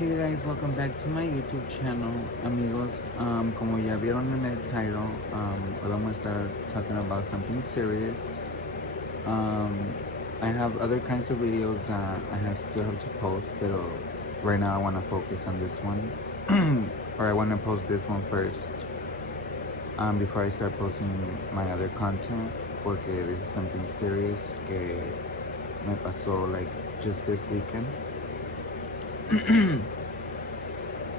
Hey guys, welcome back to my YouTube channel, amigos. Como ya vieron en el title, hoy vamos a estar talking about something serious. I have other kinds of videos that still have to post, but right now I want to focus on this one, or I want to post this one first, before I start posting my other content, porque this is something serious que me pasó like just this weekend.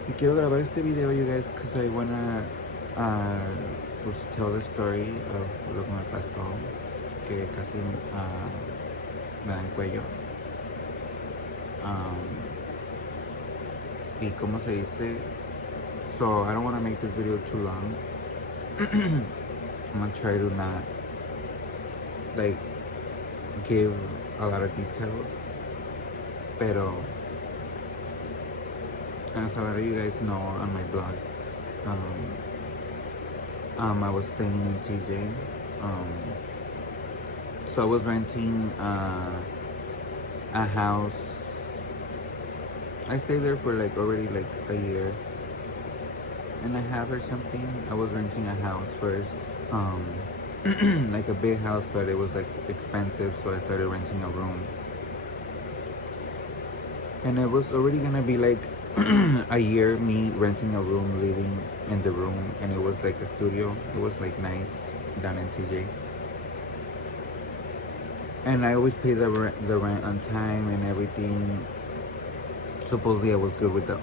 Y quiero grabar este video, you guys, because I wanna pues, tell the story of lo que me pasó, que casi me dan cuello. Y como se dice, so I don't want to make this video too long. I'm gonna try to not like give a lot of details, pero as a lot of you guys know on my blogs, I was staying in TJ. So I was renting a house. I stayed there for like already like a year and a half or something. I was renting a house first, like a big house, but it was like expensive, so I started renting a room. And it was already gonna be like a year me renting a room, living in the room, and it was like a studio. It was like nice down in TJ. And I always pay the rent on time and everything. Supposedly I was good with the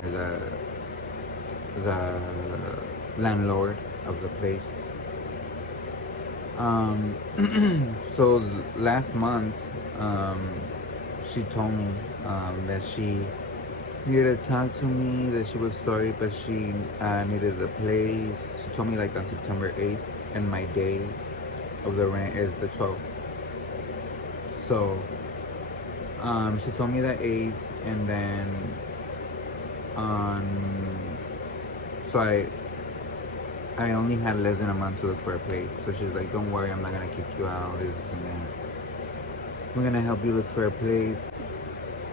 landlord of the place. So last month, she told me that she needed to talk to me, that she was sorry, but she needed the place. She told me like on September 8th, and my day of the rent is the 12th. So she told me the 8th, and then so I only had less than a month to look for a place. So she's like, don't worry, I'm not gonna kick you out, this and that. We're gonna help you look for a place.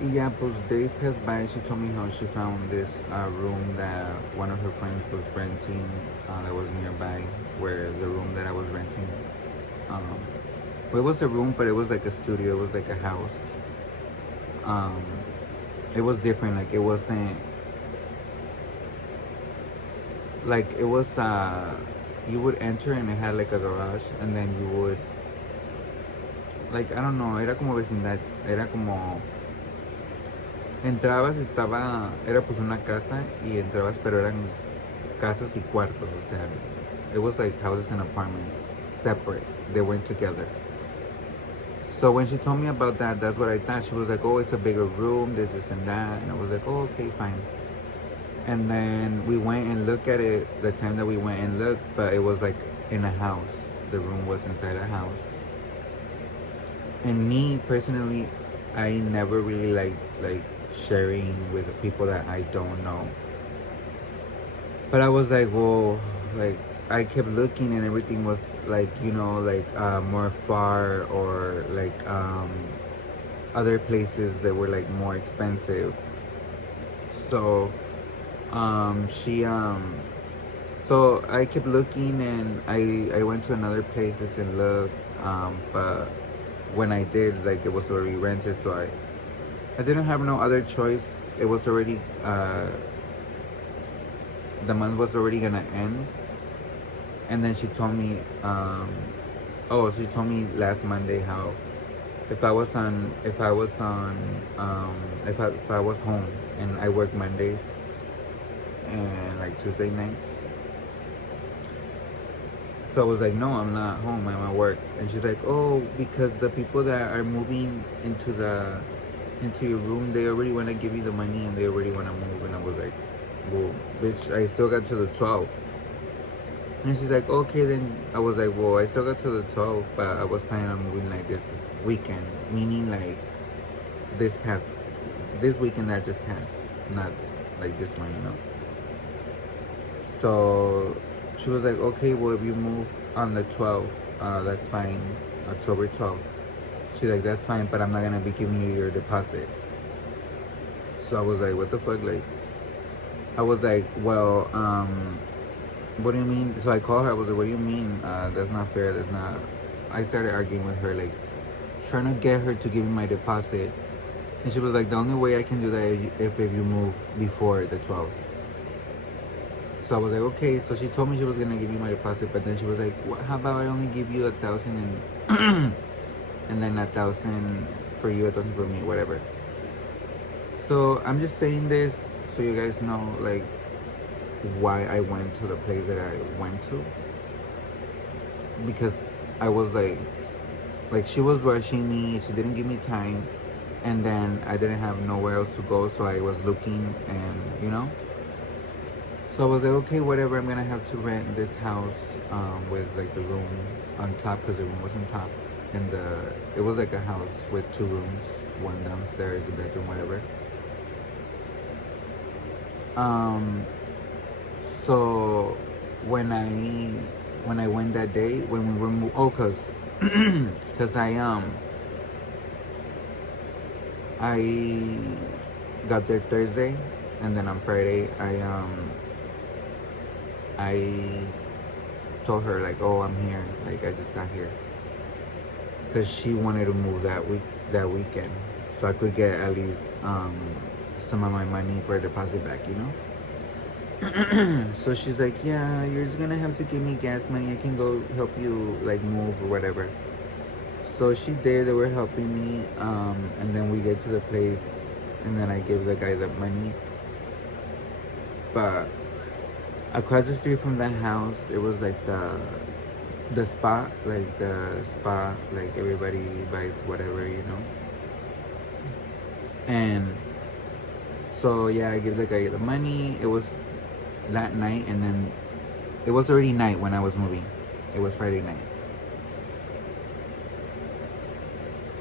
Y ya, pues days passed by. She told me how she found this room that one of her friends was renting that was nearby where the room that I was renting. Well, it was a room, but it was like a studio. It was like a house. It was different. Like it wasn't like it was. You would enter and it had like a garage, and then you would like I don't know. Era como vecindad. Era como entrabas y era pues una casa y entrabas, pero eran casas y cuartos, o sea, it was like houses and apartments, separate, they weren't together. So when she told me about that, that's what I thought. She was like, oh, it's a bigger room, this and that, and I was like, oh, okay, fine. And then we went and looked at it the time that we went and looked, but it was like in a house. The room was inside a house. And me personally, I never really like sharing with people that I don't know. But I was like, well, like I kept looking and everything was like, you know, like more far or like other places that were like more expensive. So so I kept looking and I went to another places and looked, but when I did, like it was already rented, so I didn't have no other choice. It was already the month was already gonna end, and then she told me she told me last Monday how if I was home and I work Mondays and like Tuesday nights. So I was like, no, I'm not home, I'm at work. And she's like, oh, because the people that are moving into your room, they already want to give you the money and they already want to move. And I was like, well, bitch, I still got to the 12th. And she's like, okay, then. I was like, well, I still got to the 12th, but I was planning on moving like this weekend, meaning like this weekend that just passed, not like this one, you know. So she was like, okay, well, if you move on the 12th, that's fine, October 12th. She's like, that's fine, but I'm not gonna be giving you your deposit. So I was like, what the fuck, like, I was like, well, what do you mean? So I called her. I was like, what do you mean? That's not fair. That's not. I started arguing with her, like trying to get her to give me my deposit. And she was like, the only way I can do that if you move before the 12th. So I was like, okay. So she told me she was gonna give me my deposit, but then she was like, how about I only give you 1,000 and and then 1,000 for you, 1,000 for me, whatever. So I'm just saying this so you guys know, like, why I went to the place that I went to, because I was like she was rushing me. She didn't give me time, and then I didn't have nowhere else to go, so I was looking, and so I was like, okay, whatever. I'm gonna have to rent this house with like the room on top, because the room was on top, and it was like a house with 2 rooms, one downstairs, the bedroom, whatever. Um, so when I went that day, when we were cause I got there Thursday, and then on Friday I told her like, oh, I'm here, like I just got here, cause she wanted to move that weekend, so I could get at least some of my money for a deposit back. So she's like, yeah, you're just gonna have to give me gas money. I can go help you like move or whatever. So she did. They were helping me, and then we get to the place, and then I give the guy the money. But across the street from the house, it was like the spot, like everybody buys whatever. And so yeah, I give the guy the money. It was that night, and then it was already night when I was moving. It was Friday night.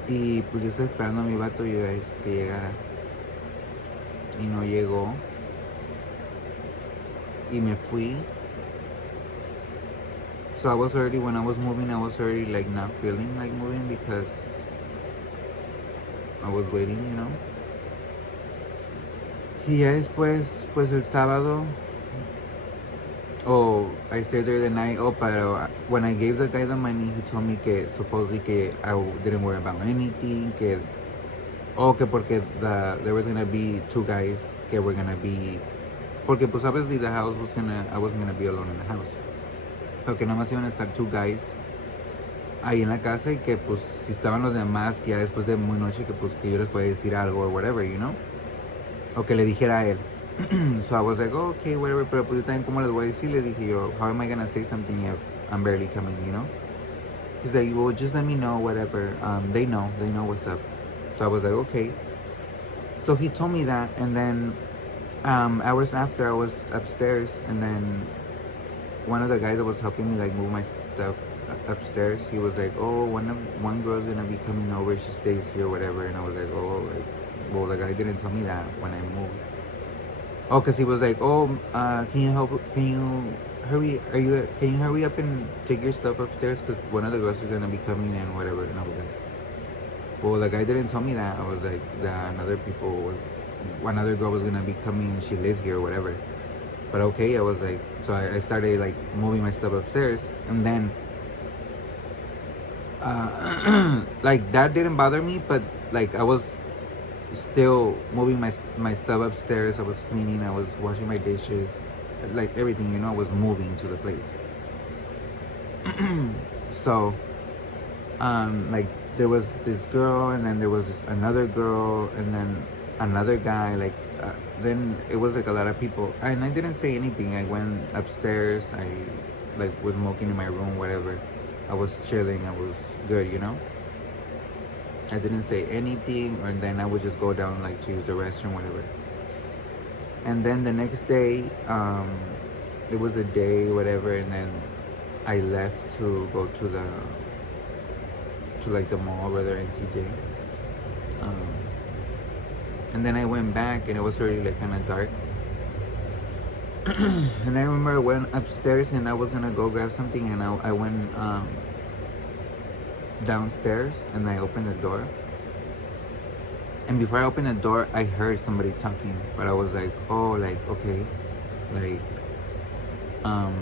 Y pues yo estaba esperando a mi vato, you guys, que llegara. Y no llegó. Y me fui. So I was already, when I was moving, I was already like not feeling like moving, because I was waiting. Y ya después, pues el sábado, I stayed there the night. Pero when I gave the guy the money, he told me que supposedly que I didn't worry about anything, que porque there was gonna be 2 guys que were gonna be, porque pues obviously I wasn't gonna be alone in the house, porque nada más iban a estar 2 guys ahí en la casa, y que pues si estaban los demás, que ya después de muy noche, que pues que yo les podía decir algo o whatever, o que le dijera a él. So I was like, oh, okay, whatever, pero pues yo también, ¿cómo les voy a decir? Le dije yo, how am I gonna say something if I'm barely coming? He's like, well, just let me know, whatever. They know what's up. So I was like, okay. So he told me that, and then hours after, I was upstairs, and then one of the guys that was helping me like move my stuff upstairs, he was like, oh, one girl's gonna be coming over, she stays here, whatever. And I was like, oh, like, well, the guy didn't tell me that when I moved. Oh, because he was like, oh, can you hurry up and take your stuff upstairs, because one of the girls is gonna be coming and whatever. And I was like, well, the guy didn't tell me that. I was like, that another girl was gonna be coming, and she lived here or whatever. But okay, I was like, so I started like moving my stuff upstairs, and then like that didn't bother me, but like I was still moving my stuff upstairs. I was cleaning, I was washing my dishes, like everything, I was moving to the place. So like there was this girl, and then there was another girl, and then another guy, like then it was like a lot of people, and I didn't say anything. I went upstairs, I like was smoking in my room, whatever. I was chilling, I was good. I didn't say anything, and then I would just go down like to use the restroom, whatever. And then the next day, it was a day, whatever, and then I left to go to like the mall, rather, in TJ. And then I went back, and it was already like kind of dark. And I remember I went upstairs, and I was gonna go grab something, and I went downstairs, and I opened the door, And before I opened the door, I heard somebody talking, but I was like, oh, like, okay, like, um,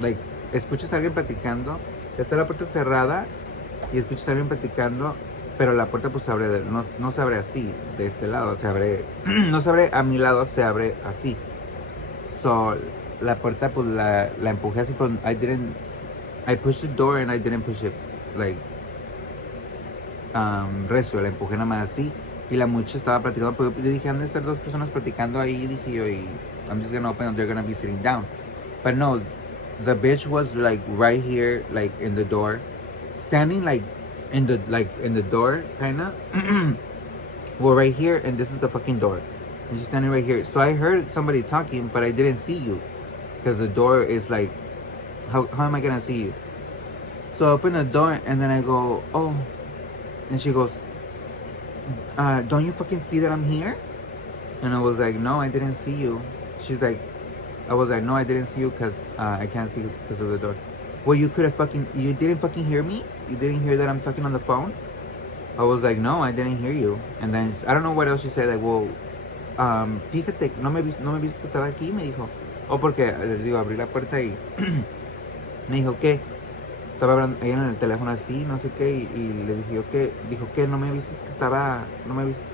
like, escuchas a alguien platicando, está la puerta cerrada y escuchas a alguien platicando, pero la puerta pues se abre, no se abre así, de este lado, se abre, no se abre a mi lado, se abre así. So, la puerta pues la empujé así, pero I pushed the door and I didn't push it, like, recio, la empujé nada más así. Y la muchacha estaba platicando, pero yo dije, han de estar dos personas platicando ahí, dije yo, y I'm just gonna open and they're gonna be sitting down. But no, the bitch was like right here, like in the door, standing like in the door, kinda. Well, right here, and this is the fucking door. And she's standing right here. So I heard somebody talking, but I didn't see you, because the door is like, how am I gonna see you? So I open the door and then I go, oh, and she goes, don't you fucking see that I'm here? And I was like, no, I didn't see you. She's like, I was like, no, I didn't see you because I can't see you because of the door. Well, you didn't fucking hear me? You didn't hear that I'm talking on the phone? I was like, no, I didn't hear you. And then, I don't know what else she said, like, well, fíjate, no me viste que estaba aquí, me dijo. Oh, porque, les digo, abrí la puerta y me dijo, ¿qué? Estaba hablando ella en el teléfono así, no sé qué, y le dije yo, ¿qué? Dijo, ¿qué? No me viste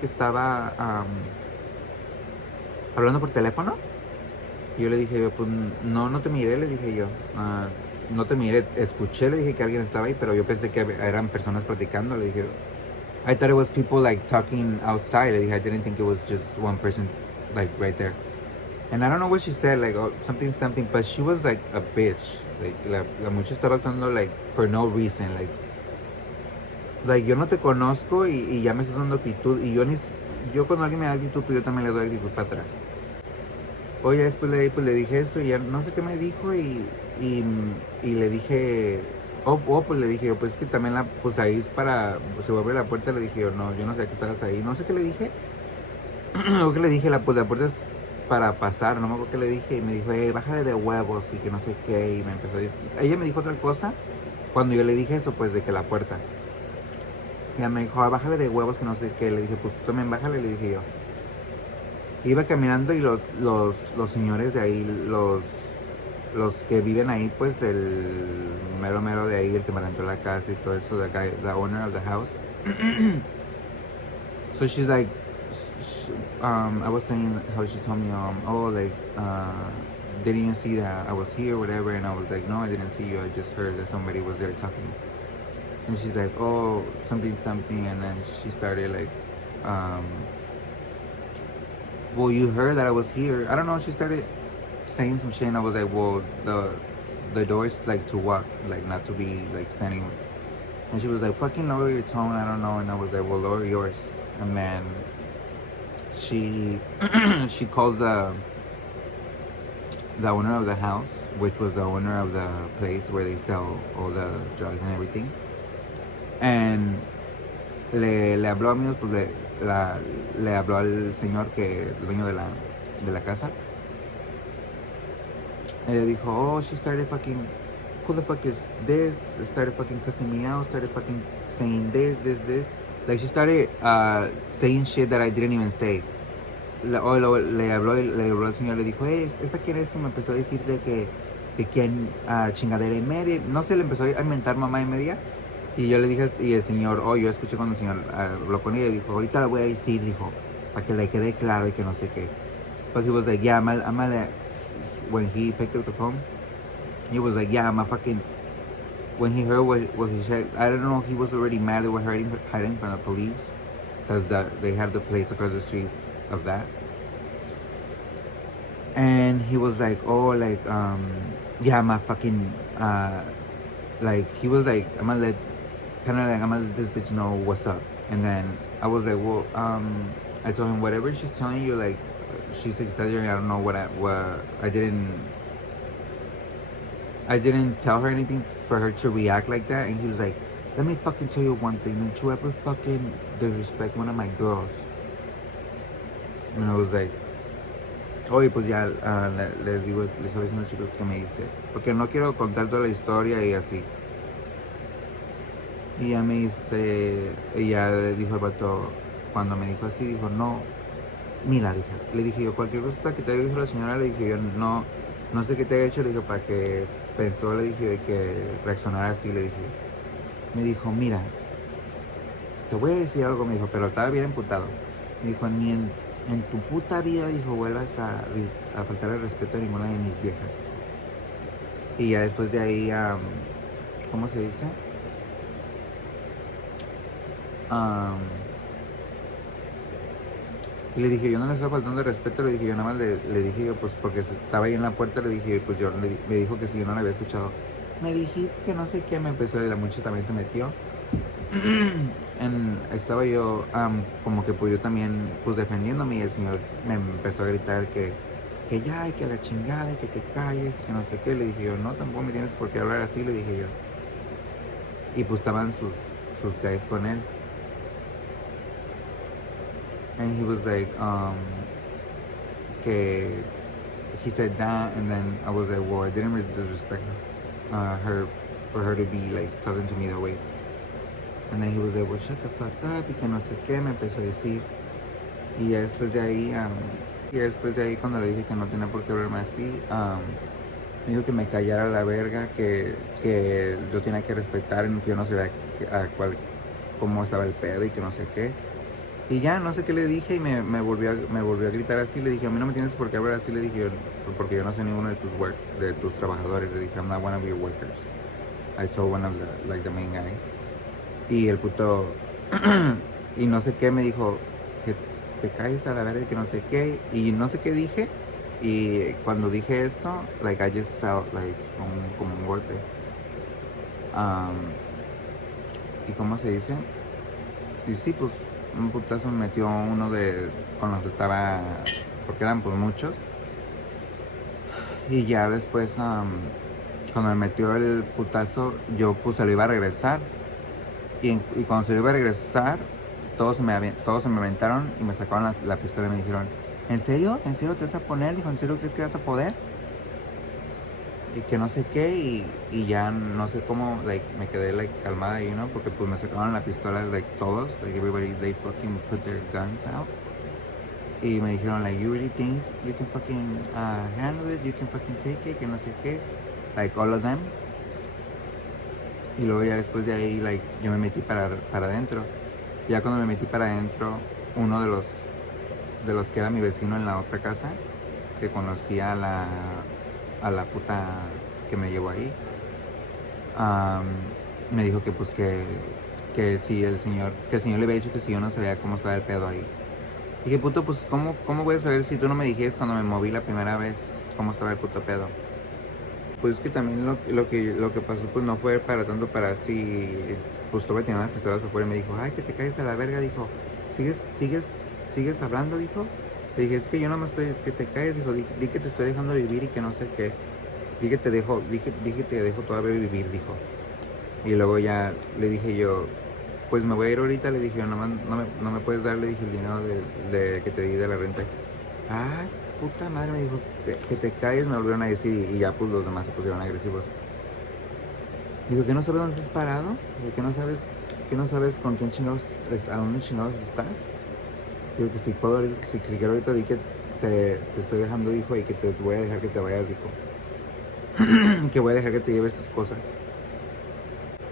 que estaba hablando por teléfono. Y yo le dije, pues no te miré, le dije yo. No te miré, escuché, le dije que alguien estaba ahí, pero yo pensé que eran personas platicando, le dije. I thought it was people like talking outside, le dije, I didn't think it was just one person like right there. And I don't know what she said, like something, but she was like a bitch. Like la muchacha estaba actuando like for no reason, like yo no te conozco y ya me estás dando actitud, y yo cuando alguien me da actitud, pues yo también le doy actitud para atrás. Oye, después le dije eso y ya no sé qué me dijo y le dije, pues le dije yo, pues es que también pues ahí es para, se vuelve la puerta, le dije yo, no, yo no sé que estabas ahí, no sé qué le dije, o que le dije, pues la puerta es para pasar, no me acuerdo qué le dije, y me dijo, bájale de huevos y que no sé qué, y me empezó a decir, ella me dijo otra cosa, cuando yo le dije eso, pues de que la puerta, y ella me dijo, bájale de huevos que no sé qué, le dije, pues tú también bájale, le dije yo. Iba caminando y los señores de ahí, los que viven ahí, pues el mero de ahí, el que me rentó la casa y todo eso, the owner of the house. So she's like, I was saying how she told me, oh, like, didn't you see that I was here, whatever? And I was like, no, I didn't see you. I just heard that somebody was there talking. And she's like, oh, something, and then she started like, well, you heard that I was here. I don't know. She started saying some shit, and I was like, well, the door is like to walk, like not to be like standing. And she was like, fucking lower your tone. I don't know. And I was like, well, lower yours. And then she she calls the owner of the house, which was the owner of the place where they sell all the drugs and everything. And le habló a mí, pues le habló al señor que el dueño de la casa. Y le dijo, oh, she started fucking, who the fuck is this? Started fucking cussing me out, started fucking saying this. Like she started saying shit that I didn't even say. Le habló al señor, le dijo, ¿esta quién es que me empezó a decir de que quién chingadera y media? No sé, le empezó a inventar mamá y media. Y yo le dije, y el señor, yo escuché cuando el señor habló con ella y dijo, ahorita la voy a decir, dijo, para que le quede claro y que no sé qué. But he was like, yeah, when he picked up the phone, he was like, yeah, when he heard what he said, I don't know if he was already mad, they were hiding from the police, because they had the plates across the street of that. And he was like, oh, like, yeah, like, he was like, I'm gonna let this bitch know what's up. And then I was like, well, I told him, whatever she's telling you, like, she's exaggerating. I don't know what I didn't tell her anything for her to react like that. And he was like, let me fucking tell you one thing, don't you ever fucking disrespect one of my girls. And I was like, oye, pues ya les digo, les estoy diciendo, chicos, que me dice, porque no quiero contar toda la historia y así. Y ya me dice, y ya le dijo el vato, cuando me dijo así, dijo, no, mira, le dije yo, cualquier cosa que te haya dicho la señora, le dije yo, no, no sé qué te haya hecho, le dije, para que pensó, le dije, de que reaccionara así, le dije. Me dijo, mira, te voy a decir algo, me dijo, pero estaba bien emputado. Me dijo, ni en tu puta vida, dijo, vuelvas a faltar el respeto a ninguna de mis viejas. Y ya después de ahí, ¿cómo se dice? Am, y le dije, yo no le estaba faltando el respeto, le dije, yo nada más le dije yo, pues porque estaba ahí en la puerta, le dije, pues yo, me dijo que si yo no la había escuchado. Me dijiste que no sé qué, me empezó, y la muchacha también se metió. Estaba yo como que pues yo también pues defendiéndome y el señor me empezó a gritar que ya y que la chingada y que te calles y que no sé qué. Le dije yo, no, tampoco me tienes por qué hablar así, le dije yo. Y pues estaban sus guys con él. And he was like, que he said that, and then I was like, well, I didn't really disrespect her for her to be like talking to me that way. And then he was like, well, shut the fuck up y que no sé qué, me empezó a decir. Y ya después de ahí, cuando le dije que no tenía por qué hablarme así, me dijo que me callara la verga, que yo tenía que respetar, que yo no sabía cómo estaba el pedo y que no sé qué. Y ya, no sé qué le dije y me volvió a gritar así. Le dije, a mí no me tienes por qué hablar así, le dije yo, porque yo no soy ninguno de tus trabajadores. Le dije, I'm not one of your workers. I told one of the main guy. Y el puto, y no sé qué me dijo, que te caes a la verga, que no sé qué, y no sé qué dije. Y cuando dije eso, like I just felt like como un golpe. Um, ¿Y cómo se dice? Y sí, pues un putazo me metió uno con los que estaba, porque eran pues muchos. Y ya después, cuando me metió el putazo, yo pues se lo iba a regresar. Y cuando se lo iba a regresar, todos se me aventaron y me sacaron la pistola y me dijeron, ¿en serio? ¿En serio te vas a poner? Dijo, ¿en serio crees que vas a poder? Y que no sé qué, y ya no sé cómo, like, me quedé, like, calmada ahí, ¿no? Porque pues me sacaron la pistola, like, todos, like, everybody, they fucking put their guns out. Y me dijeron, like, you really think you can fucking handle it, you can fucking take it, que no sé qué, like, all of them. Y luego ya después de ahí, like, yo me metí para adentro. Ya cuando me metí para adentro, uno de los que era mi vecino en la otra casa, que conocía a la puta que me llevó ahí, me dijo que pues que si que el señor le había dicho que si yo no sabía cómo estaba el pedo ahí. Y dije, puto, pues ¿cómo voy a saber si tú no me dijiste cuando me moví la primera vez cómo estaba el puto pedo? Pues es que también lo que pasó pues no fue para tanto para así, pues tuve teniendo las pistolas afuera y me dijo, ay, que te calles a la verga, dijo, sigues hablando, dijo. Le dije, es que yo no me estoy, que te calles, dijo, di que te estoy dejando vivir y que no sé qué. Dije te dejo todavía vivir, dijo. Y luego ya le dije yo, pues me voy a ir ahorita, le dije yo, no me puedes dar, le dije el dinero que te di de la renta. Ah, puta madre, me dijo, que te calles, me volvieron a decir, y ya pues los demás se pusieron agresivos. Digo, ¿que no sabes dónde estás parado? Digo, ¿que no sabes con quién chingados, a dónde chingados estás? Digo, que si quiero ahorita di que te estoy dejando, hijo, y que te voy a dejar que te vayas, dijo. Que voy a dejar que te lleves tus cosas.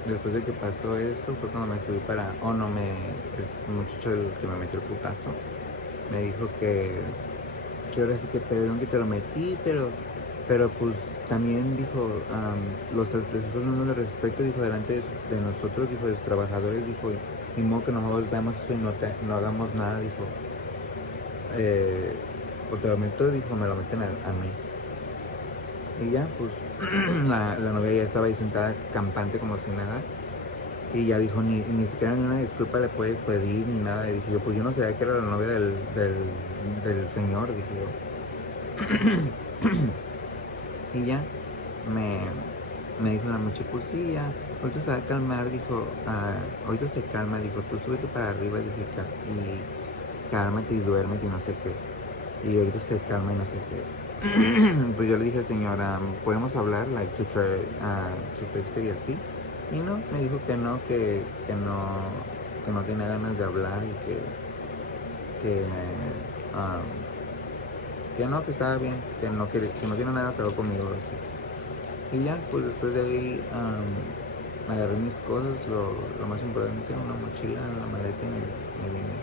Después de que pasó eso, fue cuando me subí oh no, el muchacho el que me metió el putazo, me dijo que ahora sí que perdón que te lo metí, pero pues también dijo, les estoy dando el respeto, dijo, delante de nosotros, dijo, de los trabajadores, dijo, y modo que nosotros veamos eso y no hagamos nada, dijo, o te lo meto, dijo, me lo meten a mí. Y ya, pues, la novia ya estaba ahí sentada, campante como si nada, y ya dijo, ni siquiera ni una disculpa le puedes pedir, ni nada, y dije yo, pues yo no sabía que era la novia del señor, dije yo. Y ya, me, me dijo la noche, pues sí, ya, ahorita se va a calmar, dijo, ahorita se calma, dijo, tú súbete para arriba, dijo, y cálmate y duérmete y no sé qué. Y ahorita se calma y no sé qué. Pues yo le dije al señor, ¿podemos hablar, like, to fix it y así? Y no, me dijo que no, que no tenía ganas de hablar y que, um, que no, que estaba bien, que no tiene nada feo conmigo, así. Y ya, pues después de ahí agarré mis cosas, lo más importante, una mochila, la maleta y me vine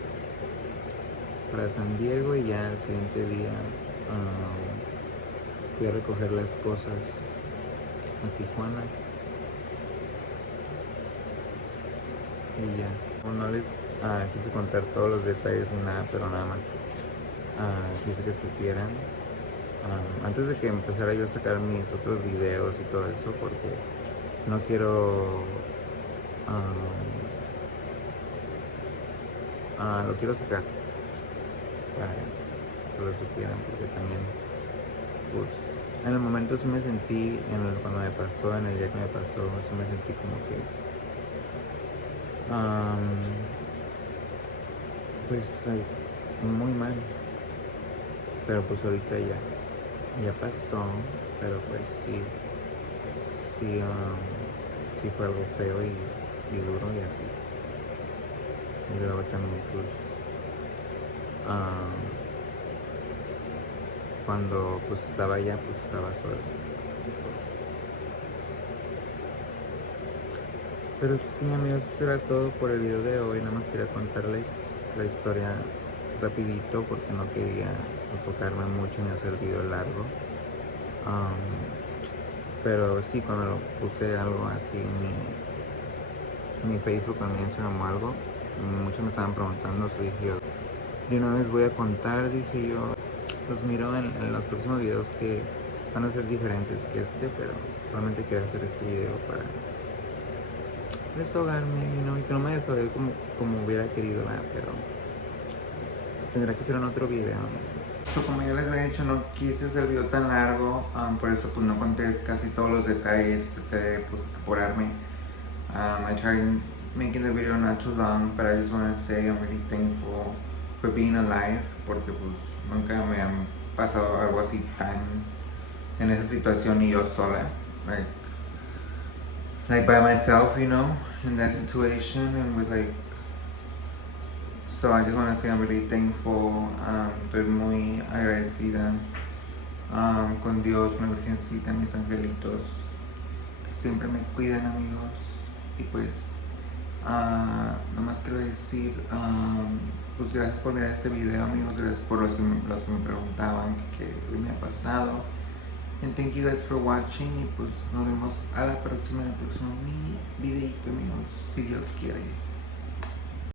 para San Diego. Y ya el siguiente día fui a recoger las cosas a Tijuana y ya. No les quise contar todos los detalles ni nada, pero nada más quise que supieran antes de que empezara yo a sacar mis otros videos y todo eso, porque no quiero lo quiero sacar para que lo supieran, porque también pues en el momento sí me sentí, cuando me pasó, en el día que me pasó, sí me sentí como que pues muy mal, pero pues ahorita ya pasó. Pero pues sí, sí fue algo feo y duro y así. Y luego también pues cuando pues estaba allá, pues estaba solo. Pues, pero sí, amigos, eso era todo por el video de hoy. Nada más quería contarles la historia rapidito, porque no quería enfocarme mucho ni hacer el video largo. Pero sí, cuando lo puse algo así en mi Facebook o en mi Instagram o algo, muchos me estaban preguntando, so dije yo, de una vez voy a contar, dije yo. Los miro en los próximos videos, que van a ser diferentes que este, pero solamente quiero hacer este video para desahogarme, y que no me desahogue como hubiera querido, ¿verdad? Pero tendrá que ser en otro video, amigos. Como ya les había dicho, no quise hacer el video tan largo, por eso pues no conté casi todos los detalles, traté de pues apurarme. I tried making the video not too long, but I just want to say I'm really thankful for being alive, porque pues nunca me han pasado algo así tan en esa situación y yo sola, like by myself, in that situation, and with so I just want to say I'm really thankful. Estoy muy agradecida con Dios, mi virgencita, mis angelitos, que siempre me cuidan, amigos. Y pues nomás quiero decir, pues gracias por ver este video, amigos. Gracias por los que me preguntaban qué me ha pasado. And thank you guys for watching. Y pues nos vemos a la próxima, en el próximo videito, amigos, si Dios quiere.